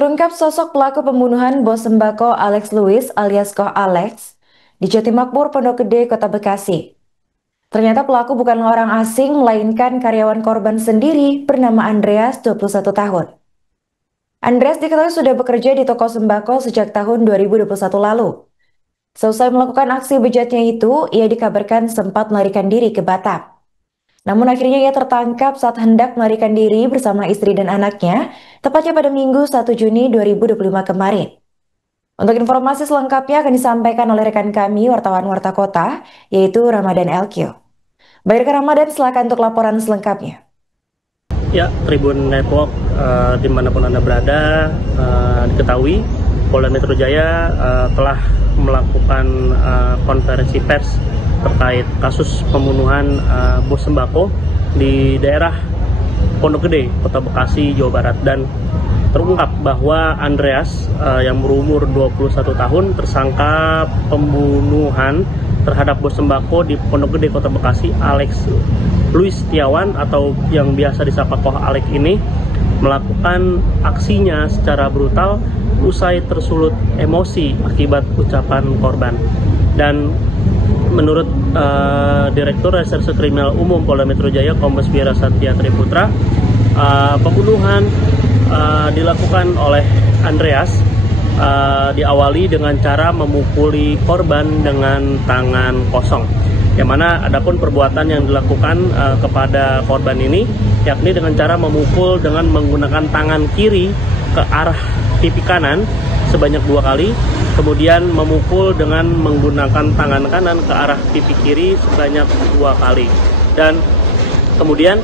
Terungkap sosok pelaku pembunuhan bos sembako Alex Louis alias Koh Alex di Jatimakmur, Pondok Gede, Kota Bekasi. Ternyata pelaku bukanlah orang asing, melainkan karyawan korban sendiri bernama Andreas, 21 tahun. Andreas diketahui sudah bekerja di toko sembako sejak tahun 2021 lalu. Seusai melakukan aksi bejatnya itu, ia dikabarkan sempat melarikan diri ke Batam. Namun akhirnya ia tertangkap saat hendak melarikan diri bersama istri dan anaknya, tepatnya pada Minggu 1 Juni 2025 kemarin. Untuk informasi selengkapnya akan disampaikan oleh rekan kami, wartawan Warta Kota, yaitu Ramadan LQ. Baik rekan Ramadan, silakan untuk laporan selengkapnya. Ya, Tribun Network dimanapun Anda berada, diketahui Polda Metro Jaya telah melakukan konferensi pers terkait kasus pembunuhan bos sembako di daerah Pondok Gede, Kota Bekasi, Jawa Barat, dan terungkap bahwa Andreas yang berumur 21 tahun tersangka pembunuhan terhadap bos sembako di Pondok Gede, Kota Bekasi, Alex Louis Setiawan atau yang biasa disapa Koh Alex ini melakukan aksinya secara brutal usai tersulut emosi akibat ucapan korban. Dan menurut Direktur Reserse Kriminal Umum Polda Metro Jaya Kombes Wira Satya Triputra, pembunuhan dilakukan oleh Andreas diawali dengan cara memukuli korban dengan tangan kosong. Yang mana adapun perbuatan yang dilakukan kepada korban ini yakni dengan cara memukul dengan menggunakan tangan kiri ke arah pipi kanan sebanyak 2 kali, kemudian memukul dengan menggunakan tangan kanan ke arah pipi kiri sebanyak 2 kali, dan kemudian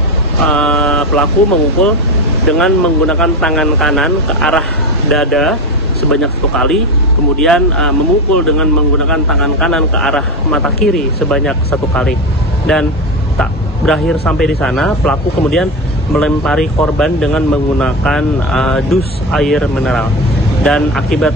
pelaku memukul dengan menggunakan tangan kanan ke arah dada sebanyak 1 kali, kemudian memukul dengan menggunakan tangan kanan ke arah mata kiri sebanyak 1 kali. Dan tak berakhir sampai di sana, pelaku kemudian melempari korban dengan menggunakan dus air mineral. Dan akibat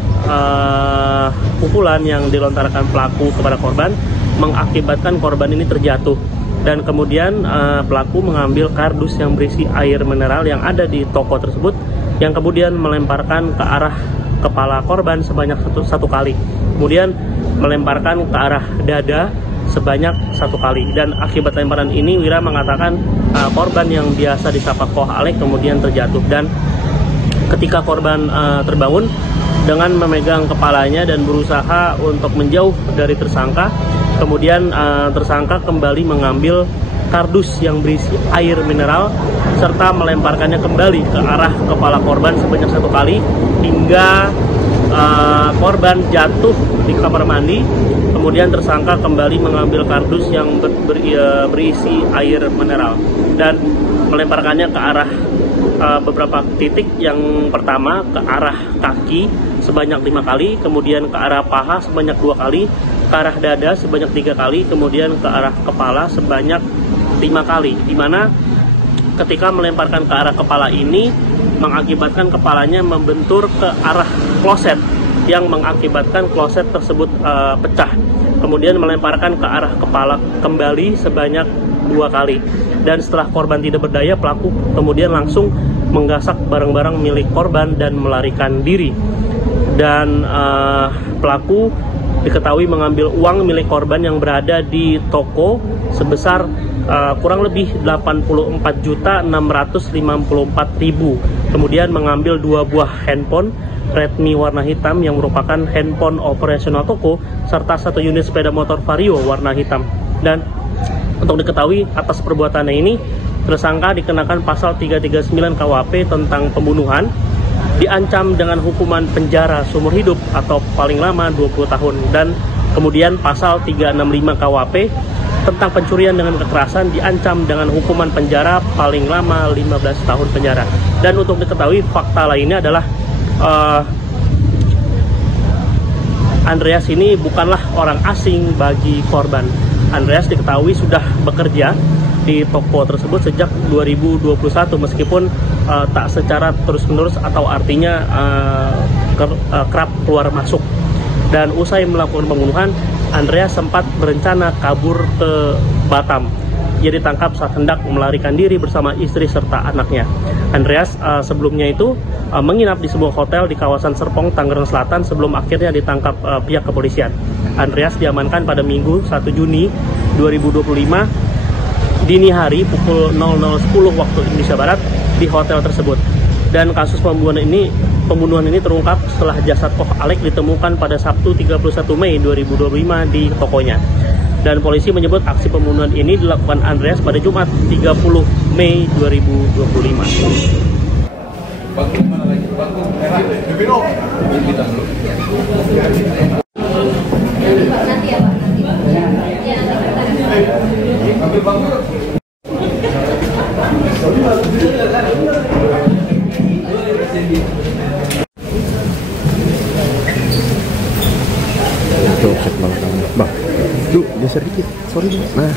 pukulan yang dilontarkan pelaku kepada korban mengakibatkan korban ini terjatuh. Dan kemudian pelaku mengambil kardus yang berisi air mineral yang ada di toko tersebut, yang kemudian melemparkan ke arah kepala korban sebanyak satu kali, kemudian melemparkan ke arah dada sebanyak 1 kali. Dan akibat lemparan ini, Wira mengatakan korban yang biasa disapa Koh Alex kemudian terjatuh, dan ketika korban terbangun dengan memegang kepalanya dan berusaha untuk menjauh dari tersangka, kemudian tersangka kembali mengambil kardus yang berisi air mineral serta melemparkannya kembali ke arah kepala korban sebanyak 1 kali hingga korban jatuh di kamar mandi. Kemudian tersangka kembali mengambil kardus yang berisi air mineral dan melemparkannya ke arah beberapa titik. Yang pertama ke arah kaki sebanyak 5 kali, kemudian ke arah paha sebanyak 2 kali, ke arah dada sebanyak 3 kali, kemudian ke arah kepala sebanyak 5 kali, di mana ketika melemparkan ke arah kepala ini mengakibatkan kepalanya membentur ke arah kloset yang mengakibatkan kloset tersebut pecah. Kemudian melemparkan ke arah kepala kembali sebanyak 2 kali. Dan setelah korban tidak berdaya, pelaku kemudian langsung menggasak barang-barang milik korban dan melarikan diri. Dan pelaku diketahui mengambil uang milik korban yang berada di toko sebesar kurang lebih 84.654.000. Kemudian mengambil 2 buah handphone Redmi warna hitam yang merupakan handphone operasional toko serta 1 unit sepeda motor Vario warna hitam. Dan untuk diketahui atas perbuatannya ini, tersangka dikenakan pasal 339 KUHP tentang pembunuhan, diancam dengan hukuman penjara seumur hidup atau paling lama 20 tahun. Dan kemudian pasal 365 KUHP tentang pencurian dengan kekerasan diancam dengan hukuman penjara paling lama 15 tahun penjara. Dan untuk diketahui fakta lainnya adalah Andreas ini bukanlah orang asing bagi korban. Andreas diketahui sudah bekerja di toko tersebut sejak 2021 meskipun tak secara terus-menerus atau artinya kerap keluar masuk. Dan usai melakukan pembunuhan, Andreas sempat berencana kabur ke Batam. ia ditangkap saat hendak melarikan diri bersama istri serta anaknya. Andreas sebelumnya itu menginap di sebuah hotel di kawasan Serpong, Tangerang Selatan sebelum akhirnya ditangkap pihak kepolisian. Andreas diamankan pada Minggu 1 Juni 2025 dini hari pukul 00.10 waktu Indonesia Barat di hotel tersebut. Dan kasus pembunuhan ini terungkap setelah jasad Koh Alex ditemukan pada Sabtu 31 Mei 2025 di tokonya. Dan polisi menyebut aksi pembunuhan ini dilakukan Andreas pada Jumat 30 Mei 2025. Bangku mana lagi? Bangku merah. Bebino. Kita dulu. Nanti ya Pak. Nanti. Ambil bangku. Tuh, cek malah kamu. Bang, lu geser dikit. Sorry, nah.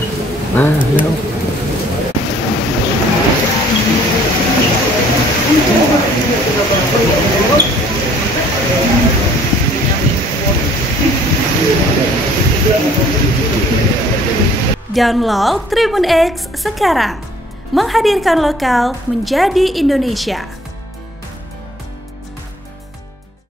Download Tribun X sekarang, menghadirkan lokal menjadi Indonesia.